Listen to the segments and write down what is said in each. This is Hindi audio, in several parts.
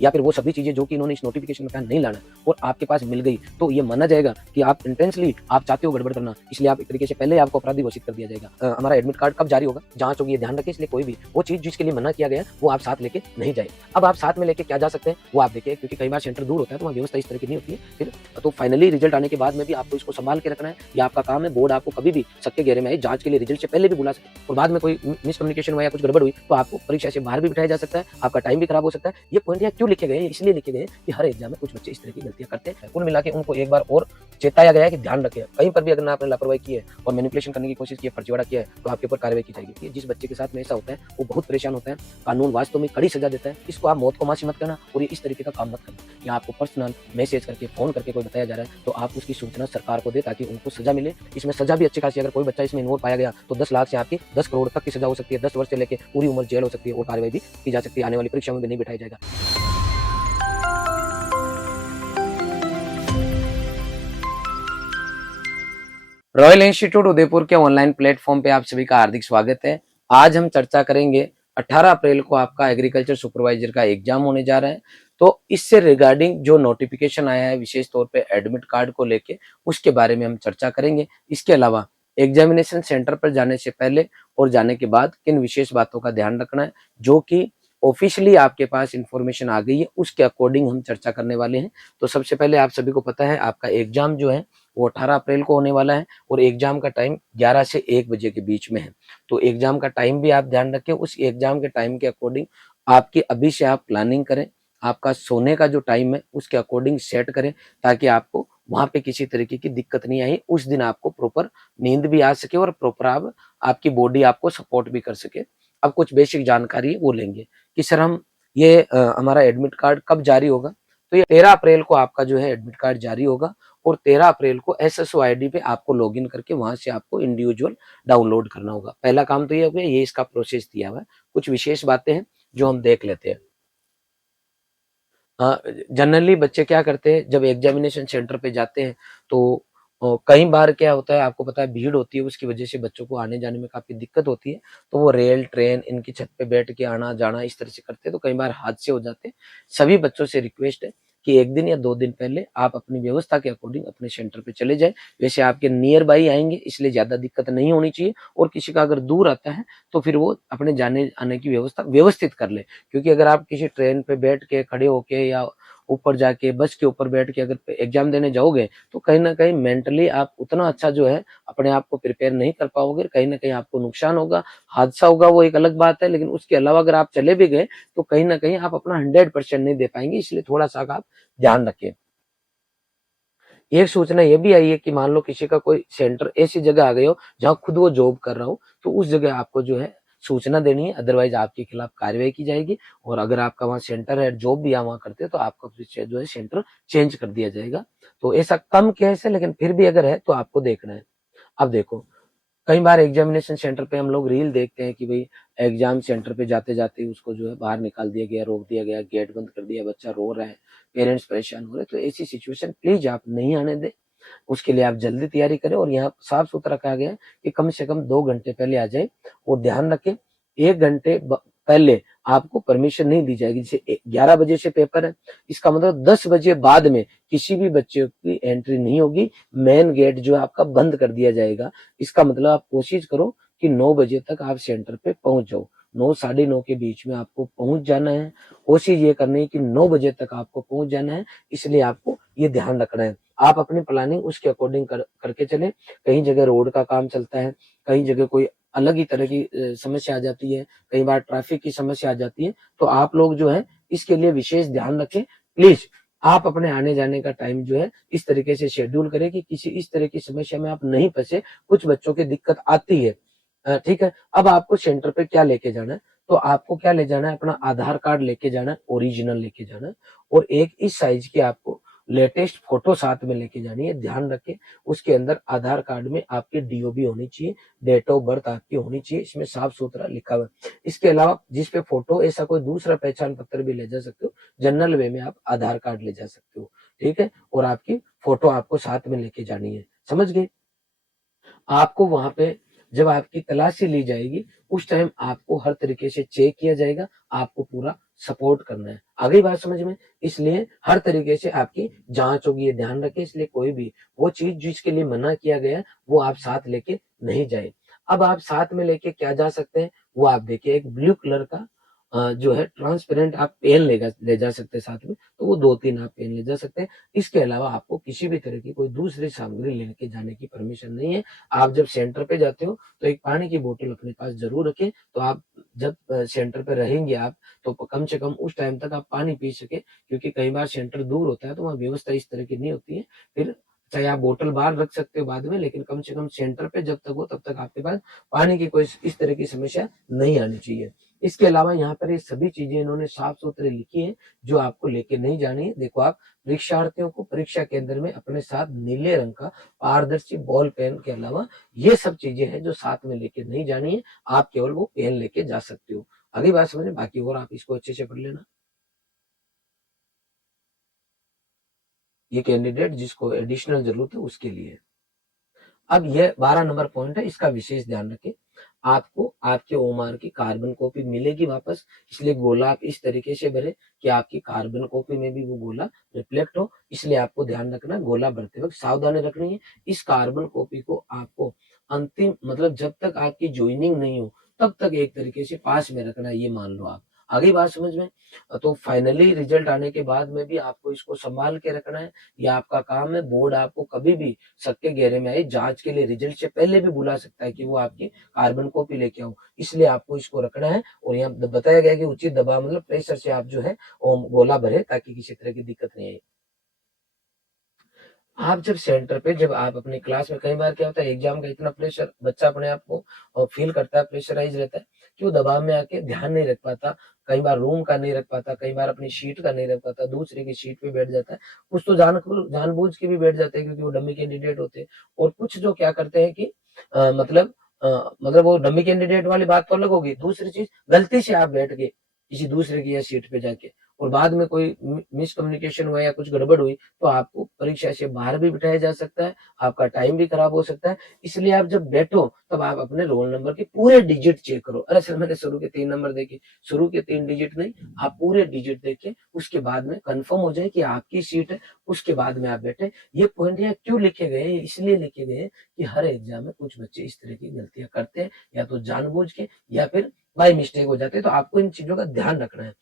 या फिर वो सभी चीजें जो कि इन्होंने इस नोटिफिकेशन में कहा नहीं लाना और आपके पास मिल गई, तो ये माना जाएगा कि आप इंटेंसली आप चाहते हो गड़बड़ करना, इसलिए आप एक तरीके से पहले आपको अपराधी घोषित कर दिया जाएगा। हमारा एडमिट कार्ड कब जारी होगा, जांच होगी, ये ध्यान रखें। इसलिए कोई भी वो चीज जिसके लिए मना किया गया वो आप साथ लेके नहीं जाए। अब आप साथ में लेके क्या जा सकते हैं वो आप देखिए, क्योंकि कई बार सेंटर दूर होता है तो वहाँ व्यवस्था इस तरह की नहीं होती है। फिर तो फाइनली रिजल्ट आने के बाद में भी आपको इसको संभाल के रखना है, ये आपका काम है। बोर्ड आपको कभी भी सबके घेरे में आए, जांच के लिए रिजल्ट से पहले भी बुला सकते और बाद में कोई मिसकम्युनिकेशन हुआ या कुछ गड़बड़ हुई तो आपको परीक्षा से बाहर भी बिठाया जा सकता है, आपका टाइम भी खराब हो सकता है। ये पॉइंट यहाँ क्यों लिखे गए हैं, इसलिए लिखे गए हैं कि हर एग्जाम में कुछ बच्चे इस तरह की गलतियां करते हैं। कुल मिला के उनको एक बार और चेताया गया है कि ध्यान रखें, कहीं पर भी अगर आपने लापरवाही की है और मैनिपुलेशन करने की कोशिश की है, फर्जीवाड़ा किया है, तो आपके ऊपर कार्रवाई की जाएगी। जिस बच्चे के साथ में ऐसा होता है वो बहुत परेशान होता है, कानून वास्तव में कड़ी सजा देता है। इसको आप मौत को मासी मत करना और ये इस तरीके का काम मत करना। या आपको पर्सनल मैसेज करके फोन करके कोई बताया जा रहा है तो आप उसकी सूचना सरकार को दे ताकि उनको सजा मिले। इसमें सजा भी अच्छी खासी, अगर कोई बच्चा इसमें इन्वॉल्व पाया गया तो 10 लाख से आपकी 10 करोड़ तक की सजा हो सकती है, 10 वर्ष से लेकर पूरी उम्र जेल हो सकती है और कार्रवाई भी की जा सकती है। आने वाली परीक्षा में भी नहीं बिठाया जाएगा। रॉयल इंस्टीट्यूट उदयपुर के ऑनलाइन प्लेटफॉर्म पे आप सभी का हार्दिक स्वागत है। आज हम चर्चा करेंगे 18 अप्रैल को आपका एग्रीकल्चर सुपरवाइजर का एग्जाम होने जा रहा है, तो इससे रिगार्डिंग जो नोटिफिकेशन आया है विशेष तौर पे एडमिट कार्ड को लेके, उसके बारे में हम चर्चा करेंगे। इसके अलावा एग्जामिनेशन सेंटर पर जाने से पहले और जाने के बाद किन विशेष बातों का ध्यान रखना है, जो कि ऑफिशियली आपके पास इंफॉर्मेशन आ गई है, उसके अकॉर्डिंग हम चर्चा करने वाले हैं। तो सबसे पहले आप सभी को पता है आपका एग्जाम जो है वो 18 अप्रैल को होने वाला है और एग्जाम का टाइम 11 से 1 बजे के बीच में है। तो एग्जाम का टाइम भी आप ध्यान रखें, उस एग्जाम के टाइम के अकॉर्डिंग आपकी अभी से आप प्लानिंग करें। आपका सोने का जो टाइम है उसके अकॉर्डिंग सेट करें ताकि आपको वहां पे किसी तरीके की दिक्कत नहीं आई। उस दिन आपको प्रॉपर नींद भी आ सके और प्रॉपर आपकी बॉडी आपको सपोर्ट भी कर सके। अब कुछ बेसिक जानकारी है वो लेंगे कि सर हम ये हमारा एडमिट कार्ड कब जारी होगा। तो ये 13 अप्रैल को आपका जो है एडमिट कार्ड जारी होगा और 13 अप्रैल को एसएसओ आईडी पे आपको लॉगिन करके वहां से आपको इंडिविजुअल डाउनलोड करना होगा। पहला काम तो ये हो गया, ये इसका प्रोसेस दिया हुआ है। कुछ विशेष बातें हैं जो हम देख लेते हैं। जनरली बच्चे क्या करते हैं जब एग्जामिनेशन सेंटर पे जाते हैं तो कई बार क्या होता है आपको पता है भीड़ होती है, उसकी वजह से बच्चों को आने जाने में काफी दिक्कत होती है। तो वो रेल ट्रेन इनकी छत पे बैठ के आना जाना इस तरह से करते हैं तो कई बार हादसे हो जाते हैं। सभी बच्चों से रिक्वेस्ट है कि 1 दिन या 2 दिन पहले आप अपनी व्यवस्था के अकॉर्डिंग अपने सेंटर पे चले जाए। वैसे आपके नियर बाई आएंगे इसलिए ज्यादा दिक्कत नहीं होनी चाहिए, और किसी का अगर दूर आता है तो फिर वो अपने जाने आने की व्यवस्था व्यवस्थित कर ले। क्योंकि अगर आप किसी ट्रेन पे बैठ के खड़े होके या ऊपर जाके बस के ऊपर बैठ के अगर एग्जाम देने जाओगे तो कहीं ना कहीं मेंटली आप उतना अच्छा जो है अपने आप को प्रिपेयर नहीं कर पाओगे, कहीं ना कहीं आपको नुकसान होगा, हादसा होगा, वो एक अलग बात है। लेकिन उसके अलावा अगर आप चले भी गए तो कहीं ना कहीं आप अपना 100% नहीं दे पाएंगे, इसलिए थोड़ा सा आप ध्यान रखें। एक सूचना ये भी आई है कि मान लो किसी का कोई सेंटर ऐसी जगह आ गई हो जहां खुद वो जॉब कर रहा हो तो उस जगह आपको जो है सूचना देनी है, अदरवाइज आपके खिलाफ कार्रवाई की जाएगी। और अगर आपका वहाँ सेंटर है, जॉब भी आप वहाँ करते हैं तो आपका जो है सेंटर चेंज कर दिया जाएगा। तो ऐसा कम केस है लेकिन फिर भी अगर है तो आपको देखना है। अब देखो कई बार एग्जामिनेशन सेंटर पे हम लोग रील देखते हैं कि भाई एग्जाम सेंटर पे जाते जाते ही उसको जो है बाहर निकाल दिया गया, रोक दिया गया, गेट बंद कर दिया, बच्चा रो रहा है, पेरेंट्स परेशान हो रहे हैं। तो ऐसी सिचुएशन प्लीज आप नहीं आने दें, उसके लिए आप जल्दी तैयारी करें। और यहाँ साफ सुथरा कहा गया है कि कम से कम 2 घंटे पहले आ जाए। और ध्यान रखें 1 घंटे पहले आपको परमिशन नहीं दी जाएगी। जैसे 11 बजे से पेपर है, इसका मतलब 10 बजे बाद में किसी भी बच्चे की एंट्री नहीं होगी। मेन गेट जो है आपका बंद कर दिया जाएगा। इसका मतलब आप कोशिश करो कि 9 बजे तक आप सेंटर पे पहुंच जाओ। 9 साढ़े 9 के बीच में आपको पहुंच जाना है। कोशिश ये करनी है कि 9 बजे तक आपको पहुंच जाना है, इसलिए आपको ये ध्यान रखना है। आप अपनी प्लानिंग उसके अकॉर्डिंग करके चले। कहीं जगह रोड का काम चलता है, कहीं जगह कोई अलग ही तरह की समस्या आ जाती है, कई बार ट्रैफिक की समस्या आ जाती है। तो आप लोग जो है इसके लिए विशेष ध्यान रखें। प्लीज आप अपने आने जाने का टाइम जो है इस तरीके से शेड्यूल करें कि किसी इस तरह की समस्या में आप नहीं फंसे। कुछ बच्चों की दिक्कत आती है, ठीक है। अब आपको सेंटर पे क्या लेके जाना है, तो आपको क्या ले जाना है, अपना आधार कार्ड लेके जाना है, ओरिजिनल लेके जाना है। और एक इस साइज की आपको लेटेस्ट फोटो साथ में लेके जानी है। ध्यान रखें उसके अंदर आधार कार्ड में आपकी डीओबी होनी चाहिए, डेट ऑफ बर्थ आपकी होनी चाहिए, इसमें साफ सुथरा लिखा हुआ है। इसके अलावा जिस पे फोटो ऐसा कोई दूसरा पहचान पत्र भी ले जा सकते हो, जनरल वे में आप आधार कार्ड ले जा सकते हो, ठीक है। और आपकी फोटो आपको साथ में लेके जानी है, समझ गए। आपको वहां पे जब आपकी तलाशी ली जाएगी उस टाइम आपको हर तरीके से चेक किया जाएगा, आपको पूरा सपोर्ट करना है। आ गई बात समझ में? इसलिए हर तरीके से आपकी जांच होगी, ये ध्यान रखें। इसलिए कोई भी वो चीज जिसके लिए मना किया गया है वो आप साथ लेके नहीं जाए। अब आप साथ में लेके क्या जा सकते हैं, वो आप देखिए, एक ब्लू कलर का जो है ट्रांसपेरेंट आप पेन ले जा सकते हैं साथ में, तो वो 2-3 आप पेन ले जा सकते हैं। इसके अलावा आपको किसी भी तरह की कोई दूसरी सामग्री लेके जाने की परमिशन नहीं है। आप जब सेंटर पे जाते हो तो एक पानी की बोतल अपने पास जरूर रखें, तो आप जब सेंटर पे रहेंगे आप, तो कम से कम उस टाइम तक आप पानी पी सके, क्योंकि कई बार सेंटर दूर होता है तो वहाँ व्यवस्था इस तरह की नहीं होती है। फिर चाहे आप बोतल बाहर रख सकते हो बाद में, लेकिन कम से कम सेंटर पे जब तक हो तब तक आपके पास पानी की कोई इस तरह की समस्या नहीं आनी चाहिए। इसके अलावा यहाँ पर ये सभी चीजें इन्होंने साफ सुथरे लिखी है जो आपको लेके नहीं जानी है। देखो, आप परीक्षार्थियों को परीक्षा केंद्र में अपने साथ नीले रंग का पारदर्शी बॉल पेन के अलावा ये सब चीजें हैं जो साथ में लेके नहीं जानी है। आप केवल वो पेन लेके जा सकते हो। अगली बात समझे, बाकी और आप इसको अच्छे से पढ़ लेना। ये कैंडिडेट जिसको एडिशनल जरूरत है उसके लिए। अब ये 12 नंबर पॉइंट है, इसका विशेष ध्यान रखें। आपको आपके ओमार की कार्बन कॉपी मिलेगी वापस, इसलिए गोला आप इस तरीके से भरे कि आपकी कार्बन कॉपी में भी वो गोला रिफ्लेक्ट हो। इसलिए आपको ध्यान रखना, गोला भरते वक्त सावधानी रखनी है। इस कार्बन कॉपी को आपको अंतिम मतलब जब तक आपकी ज्वाइनिंग नहीं हो तब तक एक तरीके से पास में रखना है, ये मान लो आप। आगे बात समझ में? तो फाइनली रिजल्ट आने के बाद में भी आपको इसको संभाल के रखना है। ये आपका काम है। बोर्ड आपको कभी भी शक के घेरे में आए, जांच के लिए रिजल्ट से पहले भी बुला सकता है कि वो आपकी कार्बन कॉपी लेके आओ। इसलिए आपको इसको रखना है। और यहाँ बताया गया कि उचित दबाव मतलब प्रेशर से आप जो है गोला भरे ताकि किसी तरह की दिक्कत नहीं आए। आप जब सेंटर पे, जब आप अपनी क्लास में, कई बार क्या होता है एग्जाम का इतना प्रेशर, बच्चा अपने आप को फील करता है, प्रेशराइज रहता है कि वो दबाव में आके ध्यान नहीं रख पाता। कई बार रूम का नहीं रख पाता, कई बार अपनी शीट का नहीं रख पाता, दूसरे की शीट पे बैठ जाता है। कुछ तो जानबूझ के भी बैठ जाते हैं क्योंकि वो डमी कैंडिडेट होते हैं। और कुछ जो क्या करते हैं कि मतलब वो डमी कैंडिडेट वाली बात तो अलग होगी, दूसरी चीज गलती से आप बैठ गए किसी दूसरे की या सीट पे जाके, और बाद में कोई मिसकम्युनिकेशन हुआ या कुछ गड़बड़ हुई तो आपको परीक्षा से बाहर भी बिठाया जा सकता है, आपका टाइम भी खराब हो सकता है। इसलिए आप जब बैठो तब आप अपने रोल नंबर के पूरे डिजिट चेक करो। अरे सर मैंने शुरू के 3 नंबर देखे, शुरू के 3 डिजिट नहीं, आप पूरे डिजिट देखे, उसके बाद में कंफर्म हो जाए कि आपकी सीट है, उसके बाद में आप बैठे। ये पॉइंट यहाँ क्यों लिखे गए, इसलिए लिखे गए कि हर एग्जाम में कुछ बच्चे इस तरह की गलतियां करते हैं, या तो जानबूझ के या फिर बाय मिस्टेक हो जाते हैं। तो आपको इन चीजों का ध्यान रखना है।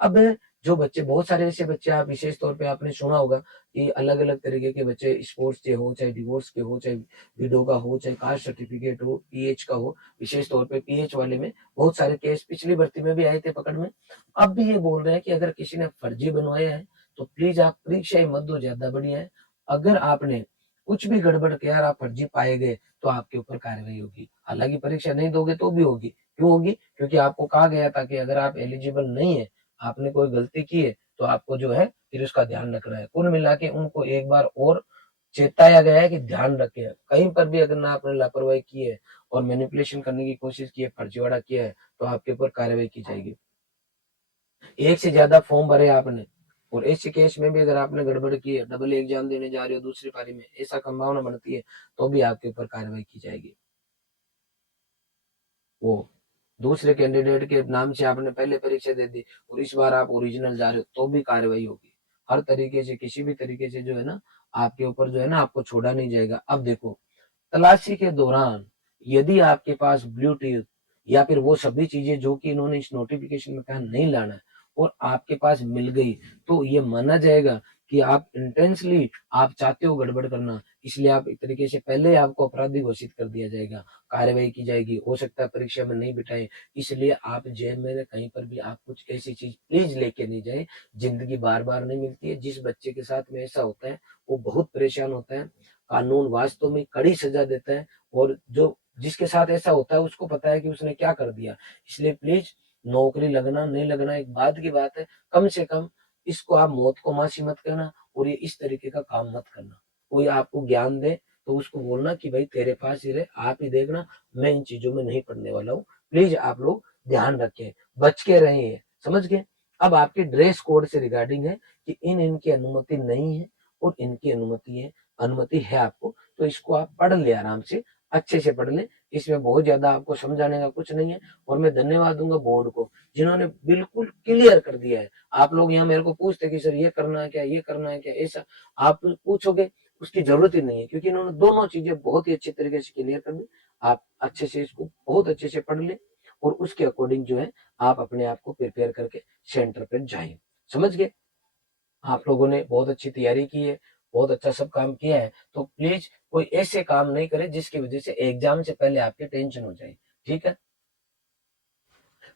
अब जो बच्चे, बहुत सारे ऐसे बच्चे, आप विशेष तौर पे आपने सुना होगा कि अलग अलग तरीके के बच्चे, स्पोर्ट्स के हो, चाहे डिवोर्स के हो, चाहे विडो का हो, चाहे कास्ट सर्टिफिकेट हो, पीएच का हो। विशेष तौर पे पीएच वाले में बहुत सारे केस पिछली भर्ती में भी आए थे पकड़ में। अब भी ये बोल रहे हैं कि अगर किसी ने फर्जी बनवाया है तो प्लीज आप परीक्षा ही मत दो, ज्यादा बढ़िया है। अगर आपने कुछ भी गड़बड़ किया और आप फर्जी पाए गए तो आपके ऊपर कार्रवाई होगी। हालांकि परीक्षा नहीं दोगे तो भी होगी। क्यों होगी? क्योंकि आपको कहा गया था कि अगर आप एलिजिबल नहीं है, आपने कोई गलती की है, तो आपको जो है फिर उसका ध्यान रखना है। कुल मिला के उनको एक बार और चेताया गया है कि ध्यान रखें, कहीं पर भी अगर ना आपने लापरवाही की है और मैनिपुलेशन करने की कोशिश की है, फर्जीवाड़ा किया है, तो आपके ऊपर कार्रवाई की जाएगी। एक से ज्यादा फॉर्म भरे आपने, और ऐसे केस में भी अगर आपने गड़बड़ की है, डबल एग्जाम देने जा रहे हो दूसरी पारी में, ऐसा संभावना बनती है, तो भी आपके ऊपर कार्रवाई की जाएगी। वो दूसरे कैंडिडेट के नाम से आपने पहले परीक्षा दे दी और इस बार आप ओरिजिनल जा रहे हो तो भी कार्रवाई होगी। हर तरीके से, किसी भी तरीके से जो है ना, आपके ऊपर जो है ना, आपको छोड़ा नहीं जाएगा। अब देखो, तलाशी के दौरान यदि आपके पास ब्लूटूथ या फिर वो सभी चीजें जो कि इन्होंने इस नोटिफिकेशन में कहा नहीं लाना है, और आपके पास मिल गई, तो ये माना जाएगा कि आप इंटेंसली आप चाहते हो गड़बड़ करना, इसलिए आप एक तरीके से पहले आपको अपराधी घोषित कर दिया जाएगा, कार्रवाई की जाएगी। हो सकता है परीक्षा में नहीं बिठाए। इसलिए आप जेल में कहीं पर भी आप कुछ ऐसी चीज प्लीज लेके नहीं जाए। जिंदगी बार बार नहीं मिलती है। जिस बच्चे के साथ में ऐसा होता है वो बहुत परेशान होता है। कानून वास्तव में कड़ी सजा देता है, और जो जिसके साथ ऐसा होता है उसको पता है कि उसने क्या कर दिया। इसलिए प्लीज, नौकरी लगना नहीं लगना एक बाद की बात है, कम से कम इसको आप मौत को मासी मत करना, और ये इस तरीके का काम मत करना। कोई आपको ज्ञान दे तो उसको बोलना कि भाई तेरे पास ही रहे, आप ही देखना, मैं इन चीजों में नहीं पढ़ने वाला हूँ। प्लीज आप लोग ध्यान रखें, बच के रहिए। समझ गए? अब आपके ड्रेस कोड से रिगार्डिंग है कि इनकी अनुमति नहीं है और इनकी अनुमति है, अनुमति है आपको, तो इसको आप पढ़ ले, आराम से अच्छे से पढ़ ले। इसमें बहुत ज्यादा आपको समझाने का कुछ नहीं है। और मैं धन्यवाद दूंगा बोर्ड को, जिन्होंने बिल्कुल क्लियर कर दिया है। आप लोग यहाँ मेरे को पूछते कि सर ये करना है क्या, ये करना है क्या, ऐसा आप पूछोगे, उसकी जरूरत ही नहीं है, क्योंकि इन्होंने दोनों चीजें बहुत ही अच्छी तरीके से क्लियर कर दी। आप अच्छे से इसको बहुत अच्छे से पढ़ ले और उसके अकॉर्डिंग जो है आप अपने आप को प्रिपेयर करके सेंटर पर जाएं। समझ गए? आप लोगों ने बहुत अच्छी तैयारी की है, बहुत अच्छा सब काम किया है, तो प्लीज कोई ऐसे काम नहीं करे जिसकी वजह से एग्जाम से पहले आपकी टेंशन हो जाए। ठीक है?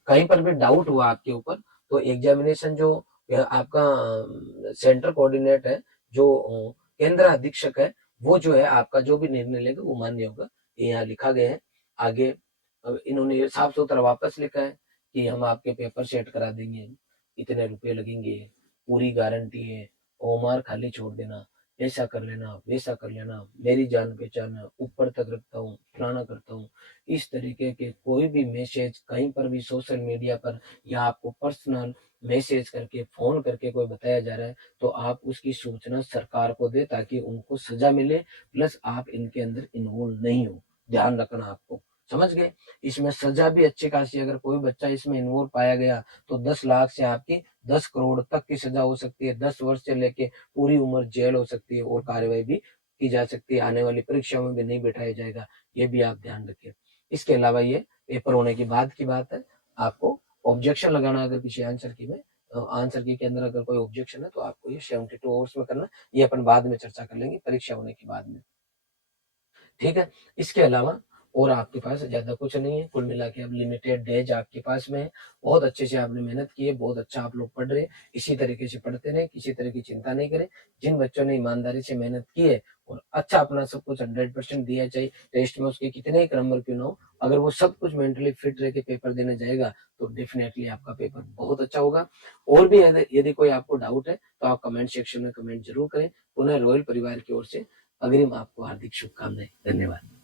कहीं पर भी डाउट हुआ आपके ऊपर तो एग्जामिनेशन जो आपका सेंटर कोऑर्डिनेट है, जो केंद्र अधीक्षक है, वो जो है आपका जो भी निर्णय लेगा वो मान्य होगा। ये यहाँ लिखा गया है आगे। इन्होंने ये साफ सुथरा वापस लिखा है कि हम आपके पेपर सेट करा देंगे, इतने रुपए लगेंगे, पूरी गारंटी है, ओमार खाली छोड़ देना, ऐसा कर लेना, वैसा कर लेना, मेरी जान पहचान है, ऊपर तक रखता हूँ, फलाना करता हूँ। इस तरीके के कोई भी मैसेज कहीं पर भी सोशल मीडिया पर या आपको पर्सनल मैसेज करके फोन करके कोई बताया जा रहा है तो आप उसकी सूचना सरकार को दे, ताकि उनको सजा मिले, प्लस आप इनके अंदर इन्वॉल्व नहीं हो। ध्यान रखना आपको। समझ गए? इसमें सजा भी अच्छी खासी, अगर कोई बच्चा इसमें इन्वॉल्व पाया गया तो 10 लाख से आपकी 10 करोड़ तक की सजा हो सकती है, 10 वर्ष से लेके पूरी उम्र जेल हो सकती है, और कार्रवाई भी की जा सकती है। आने वाली परीक्षाओं में भी नहीं बैठाया जाएगा, ये भी आप ध्यान रखिए। इसके अलावा ये पेपर होने के बाद की बात है, आपको ऑब्जेक्शन लगाना अगर किसी आंसर की में आंसर की के अंदर अगर कोई ऑब्जेक्शन है तो आपको ये 72 आवर्स में करना। ये अपन बाद में चर्चा कर लेंगे परीक्षा होने के बाद में। ठीक है? इसके अलावा और आपके पास ज्यादा कुछ नहीं है। कुल मिला के अब लिमिटेड डेज आपके पास में है। बहुत अच्छे से आपने मेहनत की है, बहुत अच्छा आप लोग पढ़ रहे हैं। इसी तरीके से पढ़ते रहे, किसी तरह की चिंता नहीं करें। जिन बच्चों ने ईमानदारी से मेहनत की है और अच्छा अपना सब कुछ 100% दिया, चाहे टेस्ट में उसके कितने ही नंबर क्यों ना हो, अगर वो सब कुछ मेंटली फिट रह के पेपर देने जाएगा तो डेफिनेटली आपका पेपर बहुत अच्छा होगा। और भी यदि कोई आपको डाउट है तो आप कमेंट सेक्शन में कमेंट जरूर करें। पुनः रॉयल परिवार की ओर से अग्रिम आपको हार्दिक शुभकामनाएं। धन्यवाद।